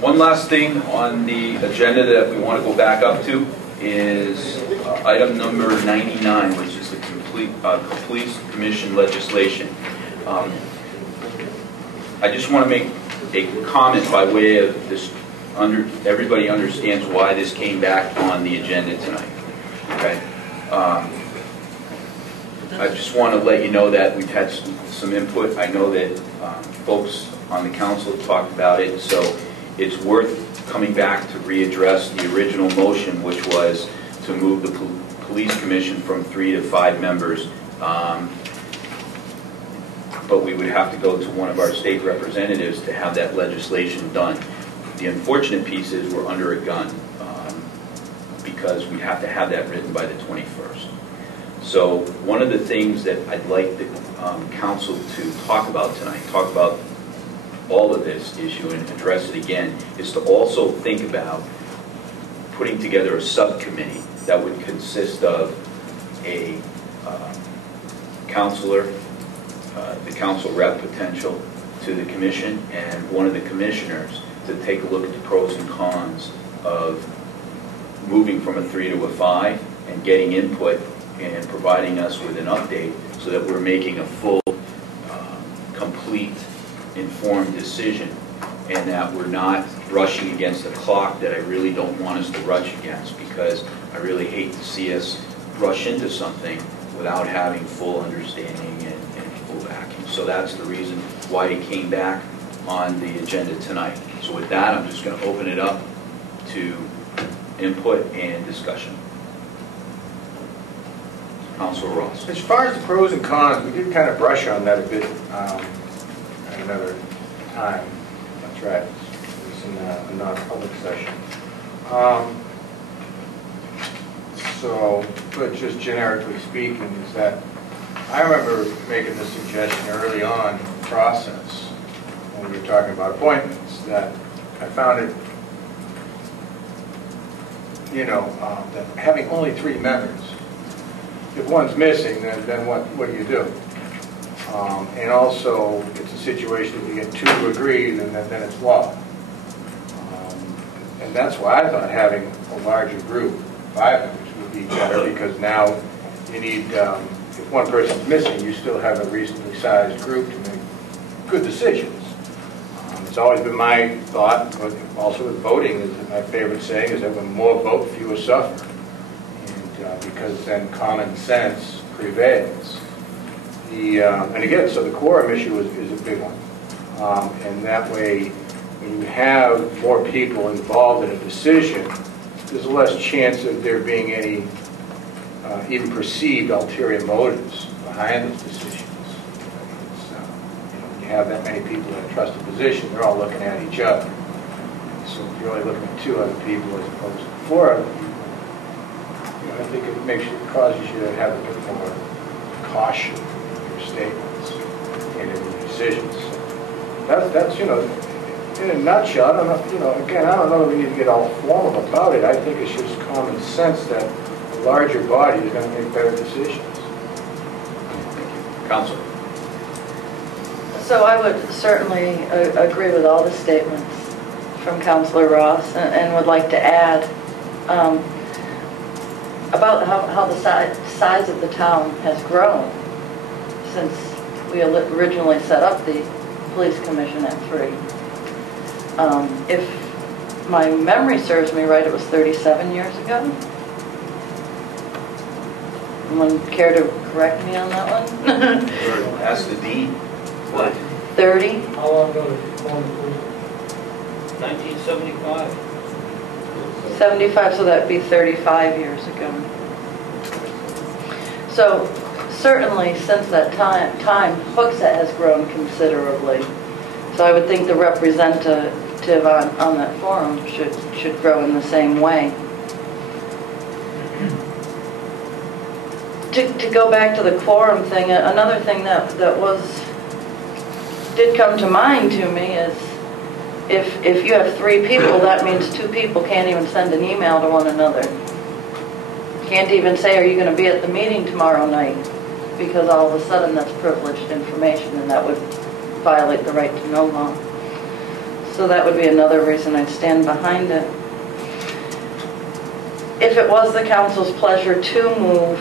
One last thing on the agenda that we want to go back up to is item number 99, which is the police commission legislation. I just want to make a comment by way of this. Everybody understands why this came back on the agenda tonight. Okay. I just want to let you know that we've had some input. I know that folks on the council have talked about it, so it's worth coming back to readdress the original motion, which was to move the police commission from 3 to 5 members. But we would have to go to one of our state representatives to have that legislation done. The unfortunate piece is we're under a gun because we have to have that written by the 21st. So one of the things that I'd like the council to talk about tonight, talk about all of this issue and address it again, is to also think about putting together a subcommittee that would consist of a counselor, the council rep potential to the commission, and one of the commissioners to take a look at the pros and cons of moving from a 3 to a 5 and getting input and providing us with an update so that we're making a full, complete, informed decision, and that we're not rushing against the clock that I really don't want us to rush against, because I really hate to see us rush into something without having full understanding and full backing. So that's the reason why it came back on the agenda tonight. So with that, I'm just going to open it up to input and discussion. Councilor Ross. As far as the pros and cons, we did kind of brush on that a bit at another time. That's right. It was in a non-public session. But just generically speaking, is that I remember making the suggestion early on in the process when we were talking about appointments that I found it, that having only 3 members, if one's missing, then what do you do? And also, it's a situation if you get 2 to agree, then it's law. And that's why I thought having a larger group, 5 members, would be better, because now you need, if one person's missing, you still have a reasonably sized group to make good decisions. It's always been my thought, but also with voting, is my favorite saying is that when more vote, fewer suffer. And because then common sense prevails. And again, so the quorum issue is a big one. And that way, when you have more people involved in a decision, there's less chance of there being any even perceived ulterior motives behind those decisions. You have that many people in a trusted position, they're all looking at each other. So if you're only looking at 2 other people as opposed to 4 other people, I think it causes you to have a bit more caution in your statements and in your decisions. So that's in a nutshell. I don't know, again, I don't know that we need to get all formal about it. I think it's just common sense that a larger body is going to make better decisions. Council. So I would certainly agree with all the statements from Councilor Ross, and would like to add about how the size of the town has grown since we originally set up the police commission at 3. If my memory serves me right, it was 37 years ago. Anyone care to correct me on that one? Ask the dean. What? 30? How long ago did you form the police? 1975. 75, so that would be 35 years ago. So certainly since that time, Hooksett has grown considerably. So I would think the representative on that forum should grow in the same way. To go back to the quorum thing, another thing that did come to mind to me is if you have 3 people, that means 2 people can't even send an email to one another. Can't even say, are you going to be at the meeting tomorrow night? Because all of a sudden that's privileged information, and that would violate the right to know law. So that would be another reason I'd stand behind it. If it was the council's pleasure to move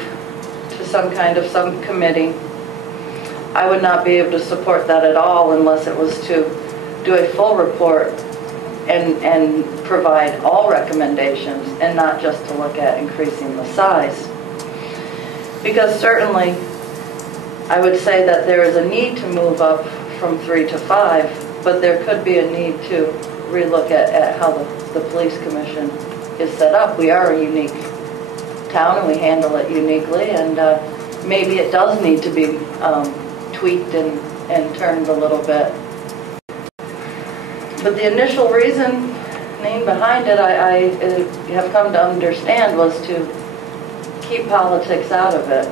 to some kind of subcommittee, I would not be able to support that at all unless it was to do a full report and provide all recommendations and not just to look at increasing the size. Because certainly, I would say that there is a need to move up from 3 to 5, but there could be a need to relook at how the police commission is set up. We are a unique town and we handle it uniquely, and maybe it does need to be tweaked and turned a little bit. But the initial reasoning behind it, I have come to understand, was to keep politics out of it.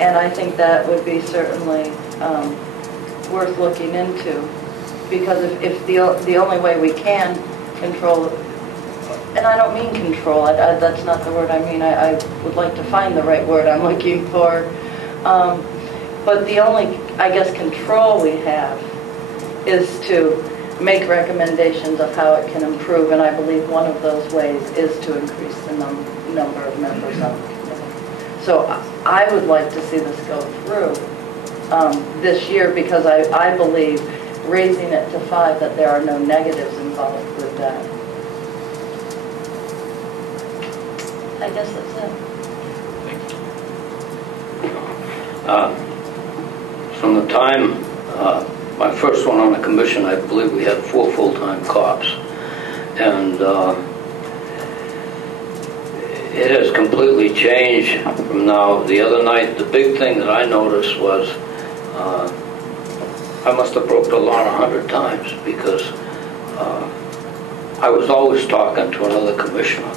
And I think that would be certainly worth looking into, because if the only way we can control, and I don't mean control, that's not the word I mean, I would like to find the right word I'm looking for, but the only, I guess, control we have is to make recommendations of how it can improve, and I believe one of those ways is to increase the number of members on the committee. So I would like to see this go through this year, because I believe raising it to 5, that there are no negatives involved with that. I guess that's it. From the time my first one on the commission, I believe we had 4 full-time cops, and it has completely changed from now. The other night, the big thing that I noticed was I must have broke the law 100 times, because I was always talking to another commissioner,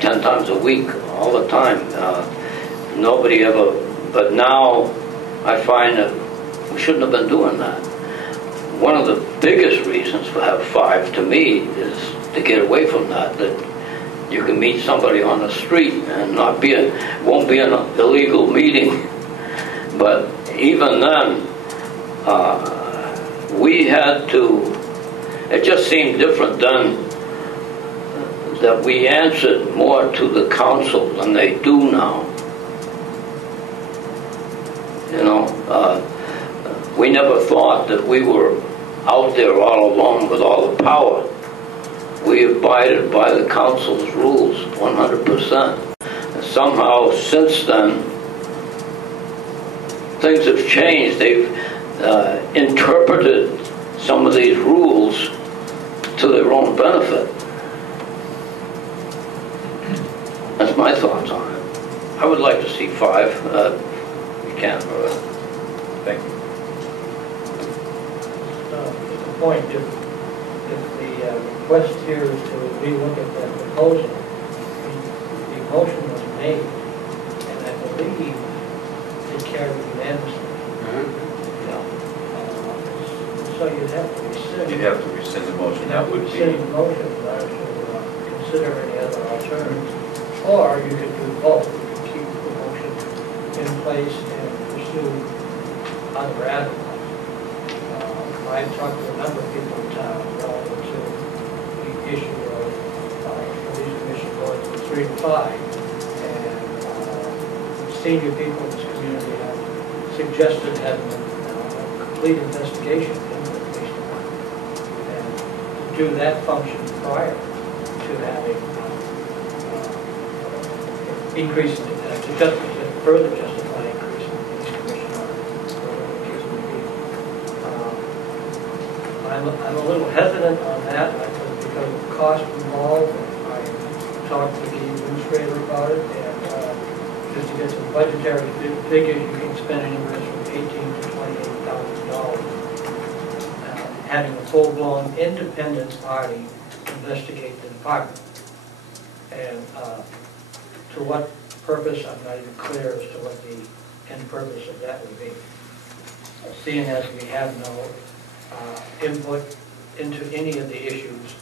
10 times a week, all the time. Nobody ever, but now I find that we shouldn't have been doing that. One of the biggest reasons for have 5 to me is to get away from that you can meet somebody on the street and won't be an illegal meeting. But even then, we had to, it just seemed different then, that we answered more to the council than they do now. We never thought that we were out there all alone with all the power. We abided by the council's rules 100%. And somehow, since then, things have changed. They've interpreted some of these rules to their own benefit. That's my thoughts on it. I would like to see 5. You can't. Thank you. Just a point, if the request here is to relook at that proposal, the motion was made, and I believe it carried unanimously. So you'd have to rescind. You'd have to rescind the motion. That would be. Rescind the motion in order to consider any other alternatives. Or you could do both. You could keep the motion in place and pursue other avenues. I've talked to a number of people in town relative to the issue of police commission going from 3 to 5. And senior people in this community have suggested having a complete investigation into the police department, and do that function prior to having increase in to further justify increase in the police commission or whatever the case may be. I'm a little hesitant on that because of the cost involved. I talked to the administrator about it, and just to get some budgetary figures, you can spend anywhere from $18,000 to $28,000 having a full-blown independent party investigate the department. And to what purpose, I'm not even clear as to what the end purpose of that would be. Seeing as we have no input into any of the issues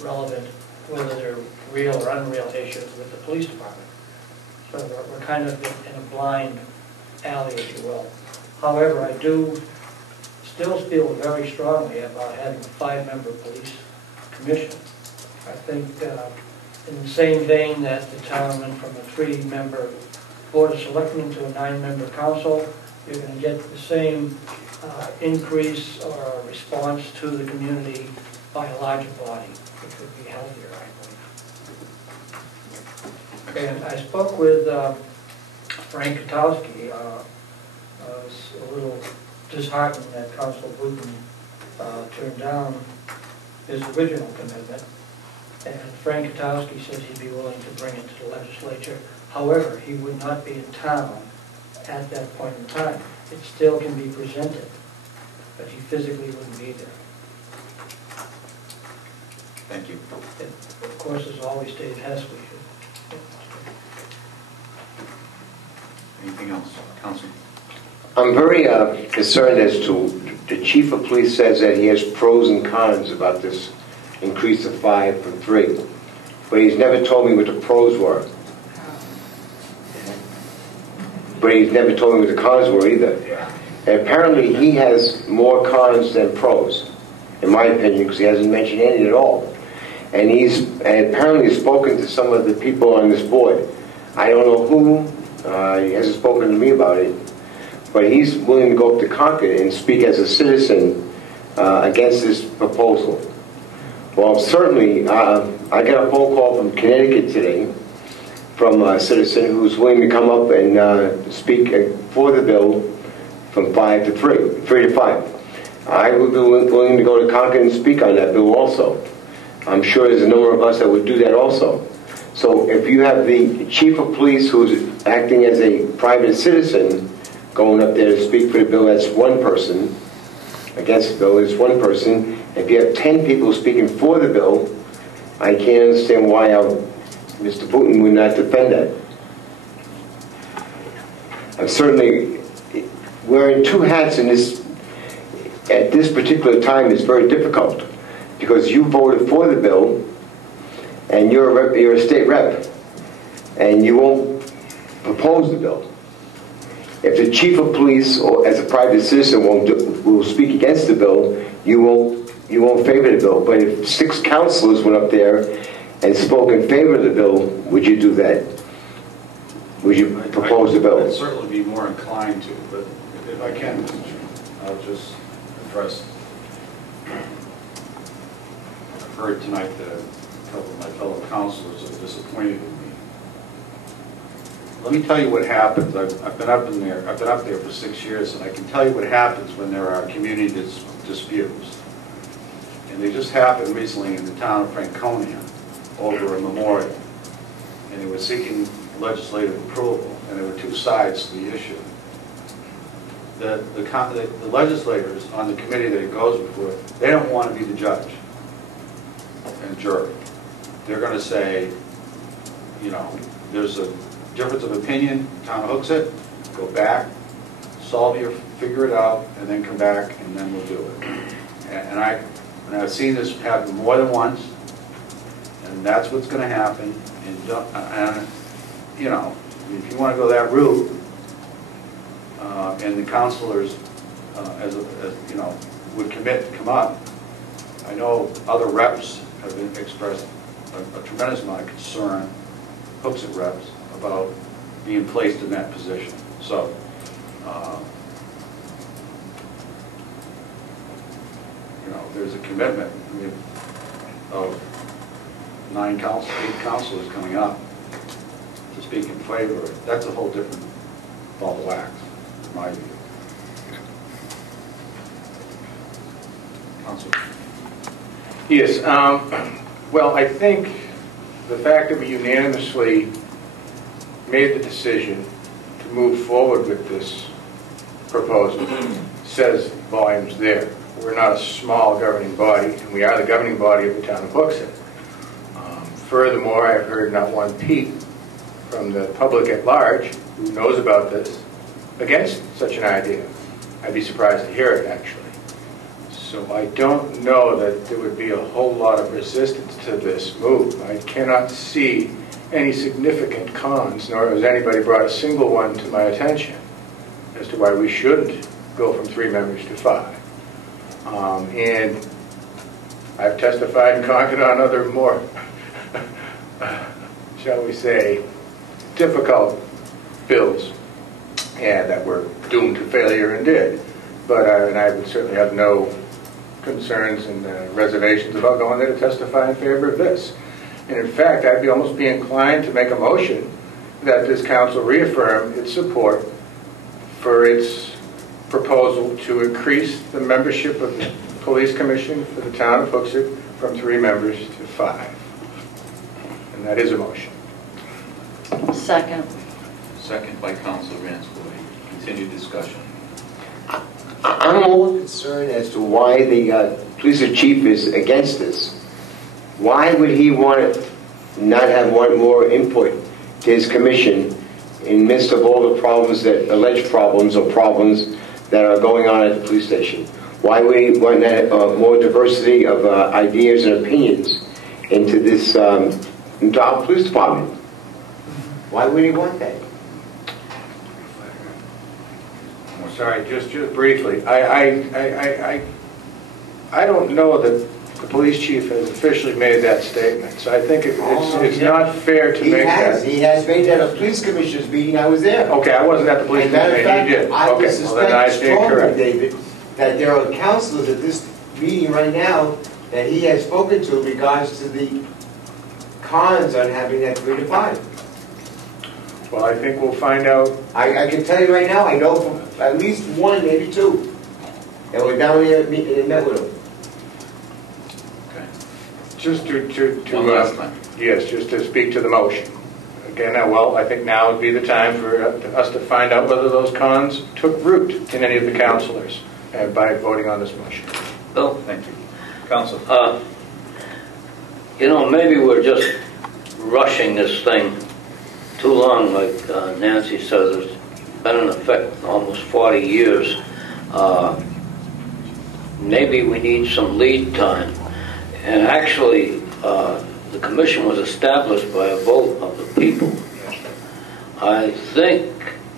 relevant, whether they're real or unreal issues with the police department. So we're kind of in a blind alley, if you will. However, I do still feel very strongly about having a 5-member police commission. I think in the same vein that the town went from a 3-member board of selectmen to a 9-member council, you're going to get the same increase or response to the community by a larger body, which would be healthier, I believe. And I spoke with Frank Katowski. I was a little disheartened that Council Booton turned down his original commitment. And Frank Katowski says he'd be willing to bring it to the legislature. However, he would not be in town at that point in time. It still can be presented, but he physically wouldn't be there. Thank you. And of course, there's always Dave Hess. Anything else, Council? I'm very concerned as to, the chief of police says that he has pros and cons about this increase of 5 from 3, but he's never told me what the pros were. But he's never told me what the cons were either. And apparently he has more cons than pros, in my opinion, because he hasn't mentioned any at all. And apparently spoken to some of the people on this board. I don't know who, he hasn't spoken to me about it, but he's willing to go up to Concord and speak as a citizen against this proposal. Well, certainly, I got a phone call from Connecticut today from a citizen who's willing to come up and speak for the bill from 5 to 3, 3 to 5. I would be willing to go to Concord and speak on that bill also. I'm sure there's a number of us that would do that also. So if you have the chief of police who's acting as a private citizen going up there to speak for the bill, that's one person. Against the bill is one person. If you have 10 people speaking for the bill, I can't understand why Mr. Booton would not defend that. And certainly, wearing 2 hats in this, at this particular time, is very difficult, because you voted for the bill, and you're a state rep, and you won't propose the bill. If the chief of police, or as a private citizen, will speak against the bill, you won't favor the bill. But if 6 councilors went up there and spoke in favor of the bill, would you do that? Would you propose the bill? I'd certainly be more inclined to, but if I can, Mr. Chairman, I'll just address. I've heard tonight that a couple of my fellow councilors are disappointed in me. Let me tell you what happens. I've been up there for 6 years, and I can tell you what happens when there are community disputes. And they just happened recently in the town of Franconia over a memorial, and they were seeking legislative approval, and there were 2 sides to the issue. The legislators on the committee that it goes before, they don't want to be the judge and jury. They're going to say, you know, there's a difference of opinion, town hooks it, go back, figure it out, and then come back, and then we'll do it. And I've seen this happen more than once, and that's what's going to happen. And you know, if you want to go that route, and the councilors, as you know, would commit to come up, I know other reps have expressed a tremendous amount of concern, hooks and reps, about being placed in that position. So, you know, there's a commitment, I mean, of 8 councilors coming up to speak in favor. That's a whole different ball of wax, in my view. Councilor. Yes. Well, I think the fact that we unanimously made the decision to move forward with this proposal says volumes there. We're not a small governing body, and we are the governing body of the town of Hooksett. Furthermore, I've heard not one peep from the public at large who knows about this against such an idea. I'd be surprised to hear it, actually. So I don't know that there would be a whole lot of resistance to this move. I cannot see any significant cons, nor has anybody brought a single one to my attention as to why we shouldn't go from 3 members to 5. And I've testified and commented on other more, shall we say, difficult bills, and that were doomed to failure and did. But I would certainly have no concerns and reservations about going there to testify in favor of this. And in fact, I'd almost be inclined to make a motion that this council reaffirm its support for its proposal to increase the membership of the police commission for the town of Hooksett from 3 members to 5. And that is a motion. Second. Second by Councilor Ransford. Continued discussion. I'm more concerned as to why the police chief is against this. Why would he want to not have more input to his commission in the midst of all the problems that, alleged problems or problems that are going on at the police station? Why would he want that, more diversity of ideas and opinions into this, into our police department? Why would he want that? Sorry, just briefly. I don't know that the police chief has officially made that statement, so I think it's not fair to make that. He has made that at a police commissioners meeting. I was there. Okay, I wasn't at the police As a matter of commission. fact, He did. I would Okay, well then I suspect stand strongly, corrected. David, that there are counselors at this meeting right now that he has spoken to in regards to the cons on having that 3 to 5. Well, I think we'll find out. I can tell you right now, I know from at least 1, maybe 2, that were down there and met with him. Okay. Just One last time. Yes, just to speak to the motion. Again, well, I think now would be the time for us to find out whether those cons took root in any of the councilors by voting on this motion. Bill? Thank you. Council. Maybe we're just rushing this thing too long, like Nancy says. It's been in effect almost 40 years. Maybe we need some lead time. And actually, the commission was established by a vote of the people. I think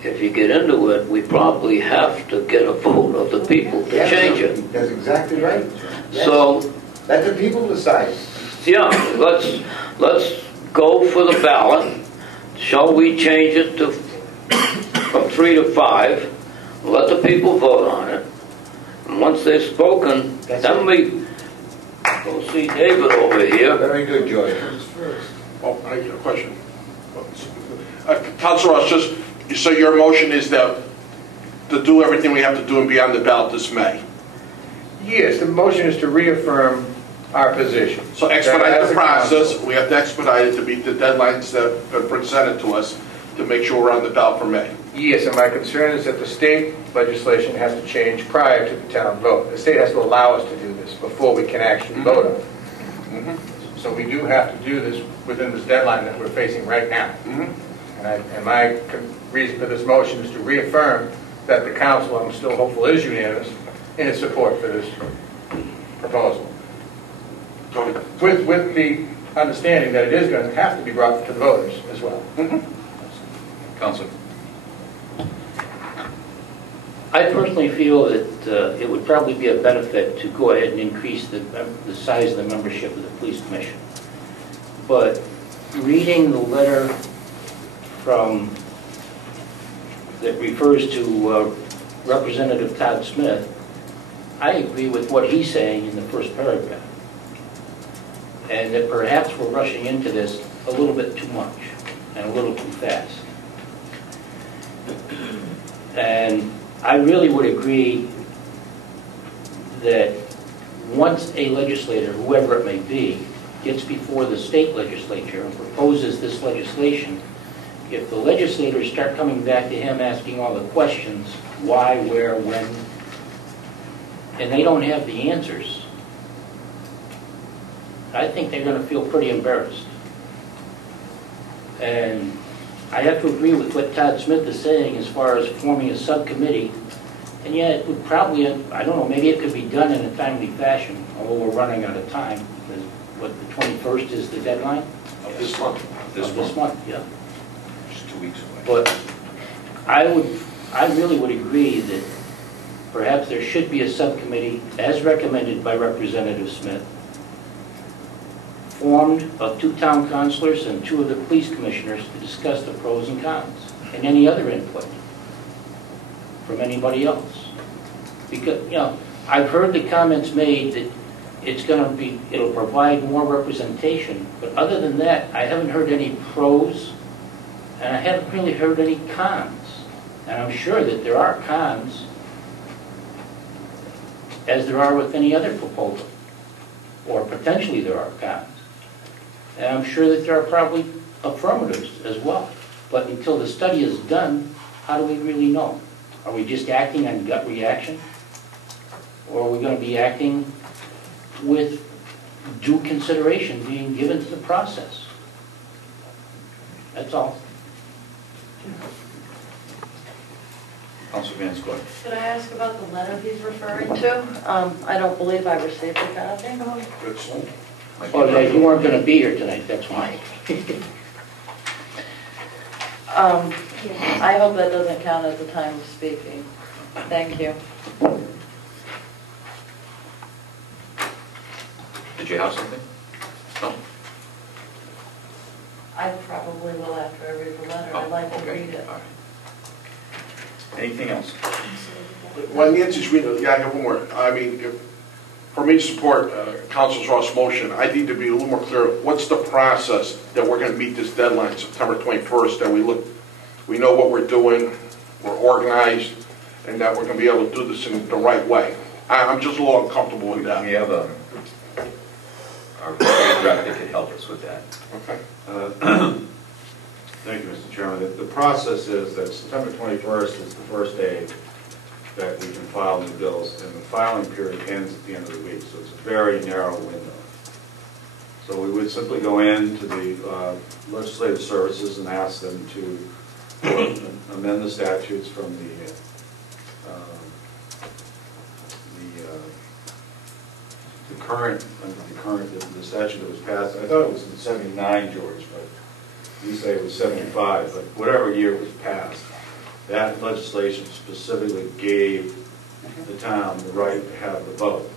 if you get into it, we probably have to get a vote of the people to change it. That's exactly right. Yes. So, Let the people decide. yeah, let's go for the ballot. Shall we change it to from 3 to 5? Let the people vote on it. And once they've spoken, then we go see David over here. Very good, George. Oh, I have a question. Councilor Ross, so your motion is that to do everything we have to do and be on the ballot this May? Yes, the motion is to reaffirm our position. So That expedite as the a council- process, we have to expedite it to meet the deadlines that are presented to us to make sure we're on the ballot for May. Yes, and my concern is that the state legislation has to change prior to the town vote. The state has to allow us to do this before we can actually vote on it. So we do have to do this within this deadline that we're facing right now. And my reason for this motion is to reaffirm that the council, I'm still hopeful, is unanimous in its support for this proposal. With the understanding that it is going to have to be brought to the voters as well. Council. I personally feel that it would probably be a benefit to go ahead and increase the size of the membership of the police commission. But reading the letter that refers to Representative Todd Smith, I agree with what he's saying in the first paragraph. And that perhaps we're rushing into this a little bit too much and a little too fast. And I really would agree that once a legislator, whoever it may be, gets before the state legislature and proposes this legislation, if the legislators start coming back to him asking all the questions, why, where, when, and they don't have the answers, I think they're going to feel pretty embarrassed. And I have to agree with what Todd Smith is saying as far as forming a subcommittee. And yeah, it would probably, I don't know, maybe it could be done in a timely fashion, although we're running out of time. What, the 21st is the deadline? Of this month. This month, yeah. Just 2 weeks away. But I really would agree that perhaps there should be a subcommittee, as recommended by Representative Smith, formed of 2 town councilors and 2 of the police commissioners to discuss the pros and cons, and any other input from anybody else. Because, you know, I've heard the comments made that it'll provide more representation, but other than that, I haven't heard any pros, and I haven't really heard any cons. And I'm sure that there are cons, as there are with any other proposal, or potentially there are cons. And I'm sure that there are probably affirmatives as well. But until the study is done, how do we really know? Are we just acting on gut reaction? Or are we going to be acting with due consideration being given to the process? That's all. Councilor Van Scoy. Could I ask about the letter he's referring to? I don't believe I received a copy. Oh, no, you weren't going to be here tonight, that's why. I hope that doesn't count as the time of speaking. Thank you. Did you have something? No? I probably will after I read the letter. I'd like to Okay. read it. All right. Anything else? While Nancy's reading, yeah, I have one more. I mean, for me to support Councilor Ross' motion, I need to be a little more clear. What's the process that we're going to meet this deadline, September 21st, that we know what we're doing, we're organized, and that we're going to be able to do this in the right way? I'm just a little uncomfortable with that. We have our state rep that could help us with that. Okay. Thank you, Mr. Chairman. The process is that September 21st is the first day that we can file new bills, and the filing period ends at the end of the week, so it's a very narrow window. So we would simply go into the legislative services and ask them to amend the statutes from the statute that was passed. I thought it was in '79, George, but you say it was '75. But whatever year it was passed, that legislation specifically gave the town the right to have the vote.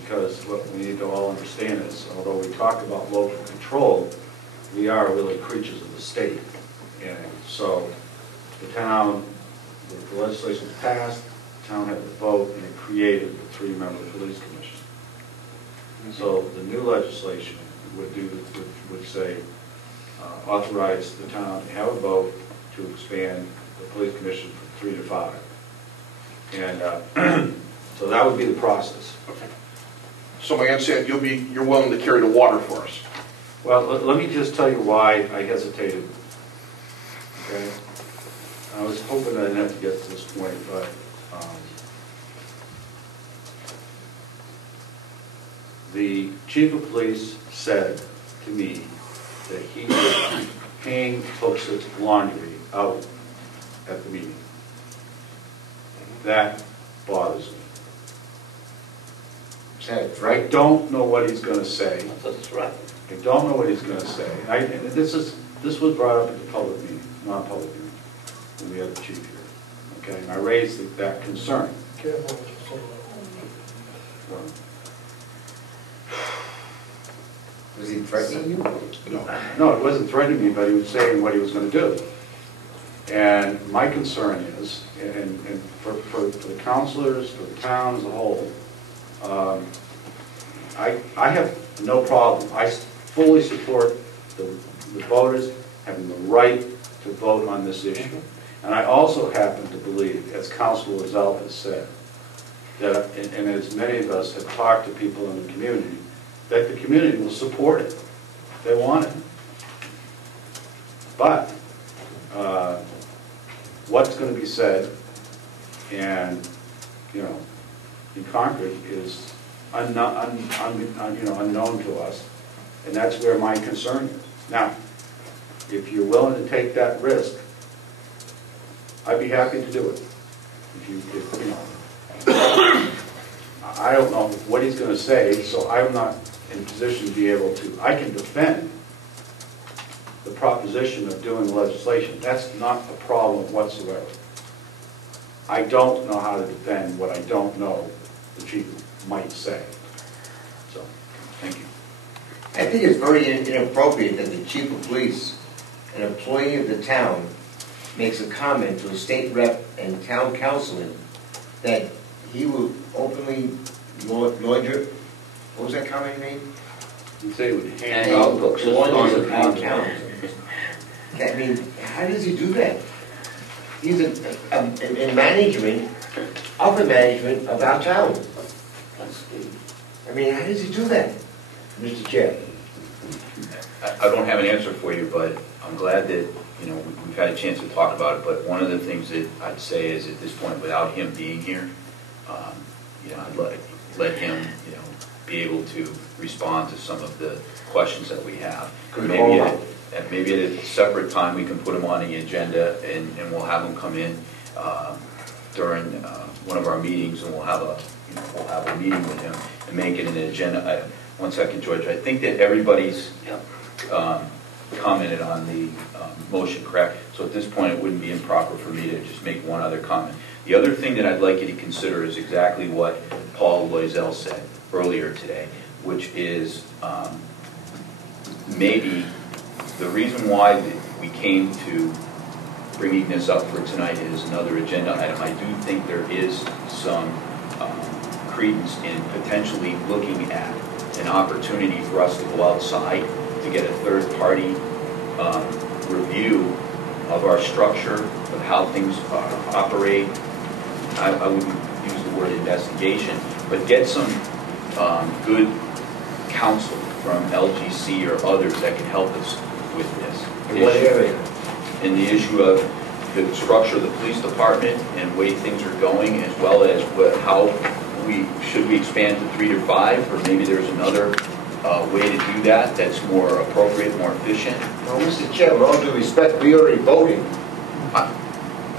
Because what we need to all understand is, although we talk about local control, we are really creatures of the state. And so the town, the legislation was passed, the town had the vote, and it created the 3-member police commission. So the new legislation would say, authorize the town to have a vote to expand the police commission from 3 to 5. And so that would be the process. Okay. So my answer said you're willing to carry the water for us. Well, let me just tell you why I hesitated. Okay? I was hoping I didn't have to get to this point, but the chief of police said to me that he was hang folks' laundry out at the meeting. That bothers me. I don't know what he's going to say. That's right. I don't know what he's going to say. And this was brought up at the public meeting, non-public meeting, when we had the chief here. Okay, and I raised that concern. Careful what you say. Was he threatening you? No, it wasn't threatening me, but he was saying what he was going to do. And my concern is, and for the councilors, for the town as a whole, I have no problem. I fully support the voters having the right to vote on this issue. And I also happen to believe, as Councilor Lozelle has said, that, and as many of us have talked to people in the community, that the community will support it. They want it. But what's going to be said and, in Concord is unknown to us, and that's where my concern is. Now, if you're willing to take that risk, I'd be happy to do it. I don't know what he's going to say, so I'm not in a position to be able to. I can defend the proposition of doing legislation. That's not a problem whatsoever. I don't know how to defend what I don't know the chief might say. So, Thank you. I think it's very inappropriate that the chief of police, an employee of the town, makes a comment to a state rep and town councilman that he will openly launder, what was that comment he made? you say it would hand Hang out out books. Laundry of Laundry. town. I mean, how does he do that? He's in management, upper management of our town. I mean, how does he do that, Mr. Chair? I don't have an answer for you, but I'm glad that, we've had a chance to talk about it. But one of the things that I'd say is at this point, without him being here, I'd let him, be able to respond to some of the questions that we have. Maybe at a separate time, we can put him on the agenda and we'll have him come in during one of our meetings, and we'll have a meeting with him and make it an agenda item. One second, George. I think that everybody's commented on the motion, correct? So at this point, it wouldn't be improper for me to just make one other comment. The other thing that I'd like you to consider is exactly what Paul Loisel said earlier today, which is maybe the reason why we came to bringing this up for tonight is another agenda item. I do think there is some credence in potentially looking at an opportunity for us to go outside to get a third-party review of our structure, of how things operate. I wouldn't use the word investigation, but get some good counsel from LGC or others that can help us with this. In what area? In the issue of the structure of the police department and the way things are going, as well as how should we expand to 3 to 5, or maybe there's another way to do that that's more appropriate, more efficient. Well, Mr. Chair, with all due respect, we already voted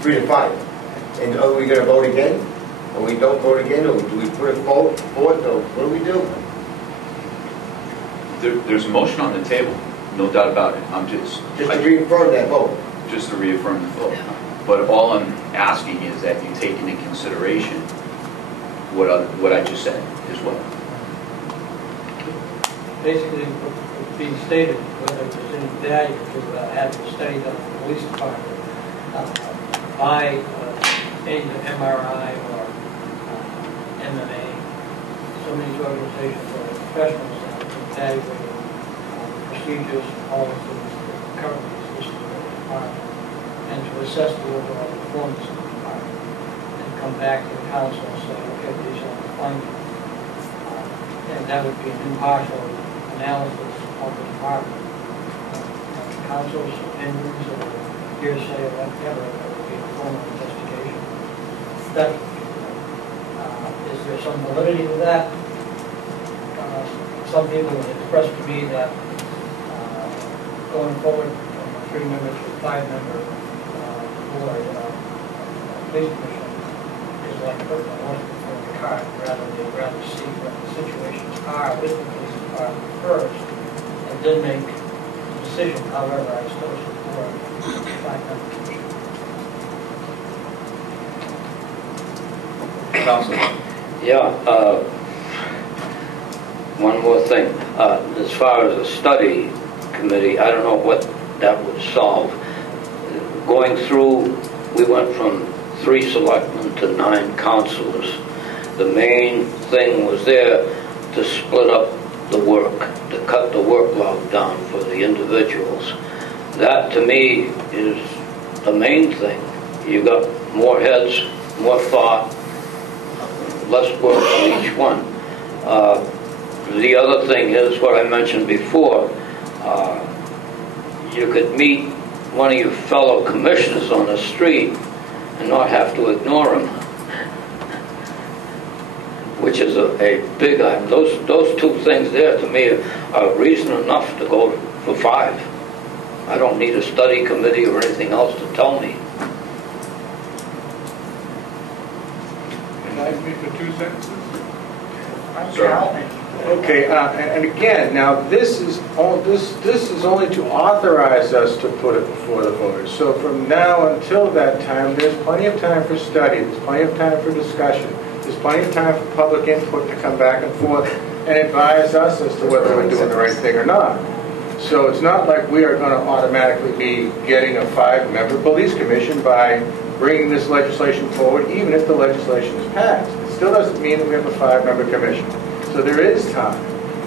3 to 5. And are we going to vote again? Or we don't vote again? Or do we put it forth? Or what do we do? There's a motion on the table, no doubt about it. Just to reaffirm that vote. Just to reaffirm the vote. But all I'm asking is that you take into consideration what I just said as well. Basically, what's being stated, whether there's any value to having a study done in the police department by any MRI or MMA. Some of these organizations are professionals that evaluate procedures, policies that currently exist in the department, and to assess the overall performance of the department, and come back to the council and say, okay, these are the findings. And that would be an impartial analysis of the department. Council's opinions or hearsay or whatever, that would be a formal investigation. Study. Is there some validity to that? Some people have expressed to me that going forward from a 3-member to a 5-member board, police commission, is like putting a horse before the cart. They'd rather see what the situations are with the police department first, and then make a decision. However, I still support the 5-member commission. Councilman. Yeah, one more thing. As far as a study committee, I don't know what that would solve. Going through, we went from 3 selectmen to 9 councilors. The main thing was there to split up the work, to cut the workload down for the individuals. That, to me, is the main thing. You got more heads, more thought, less work on each one. The other thing is what I mentioned before. You could meet one of your fellow commissioners on the street and not have to ignore him, which is a big item. Those 2 things there, to me, are reason enough to go for 5. I don't need a study committee or anything else to tell me. Can I speak for 2 sentences? Sure. Okay, and again, now this is only to authorize us to put it before the voters. So from now until that time, there's plenty of time for study, there's plenty of time for discussion, there's plenty of time for public input to come back and forth and advise us as to whether we're doing the right thing or not. So it's not like we are going to automatically be getting a 5-member police commission by bringing this legislation forward, even if the legislation is passed. It still doesn't mean that we have a 5-member commission. So there is time,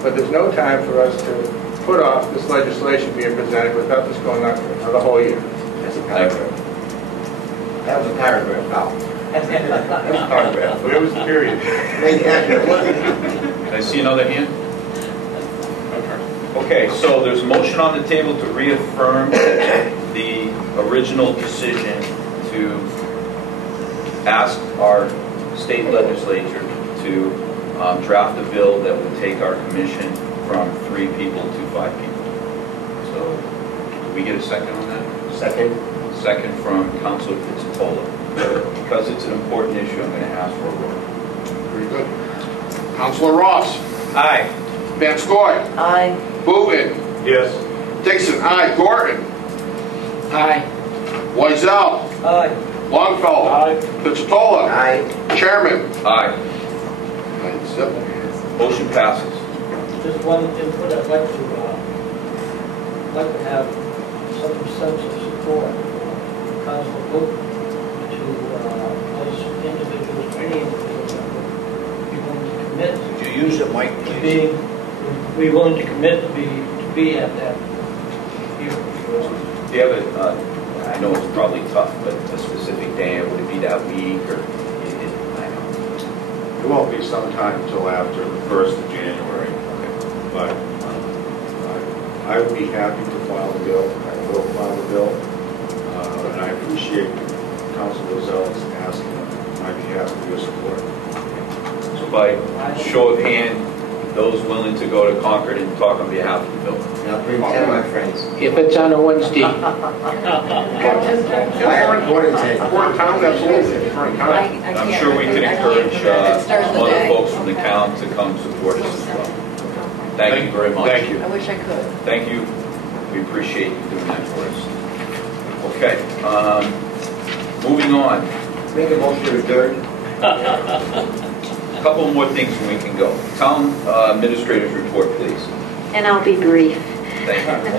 but there's no time for us to put off this legislation being presented without this going on for another whole year. That's a paragraph. That was a paragraph, Al. That's a paragraph, but it was a period. Can I see another hand? Okay, so there's a motion on the table to reaffirm the original decision to ask our state legislature to draft a bill that would take our commission from 3 people to 5 people. So, did we get a second on that? Second. Second from Councilor Pizzatola. Because it's an important issue, I'm going to ask for a vote. Very good. Councilor Ross. Aye. Van Scoy. Aye. Booton. Yes. Dixon, aye. Gorton. Aye. Wiesel. Aye. Longfellow. Aye. Pizzatola. Aye. Chairman. Aye. 9-0. Motion passes. Just one input, I'd like to have some sense of support from Council Book to those individuals, any individuals that would be willing to commit Would you use the mic, to please? be willing to commit to be at that hearing. Do you have a, I know it's probably tough, but a specific day, would it be that week, or, I don't know. It won't be sometime until after the 1st of January, but I would be happy to file the bill. I will file the bill, and I appreciate Councilor Rosel's asking on my behalf for your support. So by show of hand, those willing to go to Concord and talk on behalf of the bill. Now bring 10 of my friends. If it's on a Wednesday, I heard more than 10. We're in town, absolutely. We're in town. I'm sure we can encourage other folks from the town to come support us as well. Thank you very much. Thank you. I wish I could. Thank you. We appreciate you doing that for us. Okay, moving on. Make a motion to adjourn. A couple more things and we can go. Town administrator's report, please. And I'll be brief. Thank you.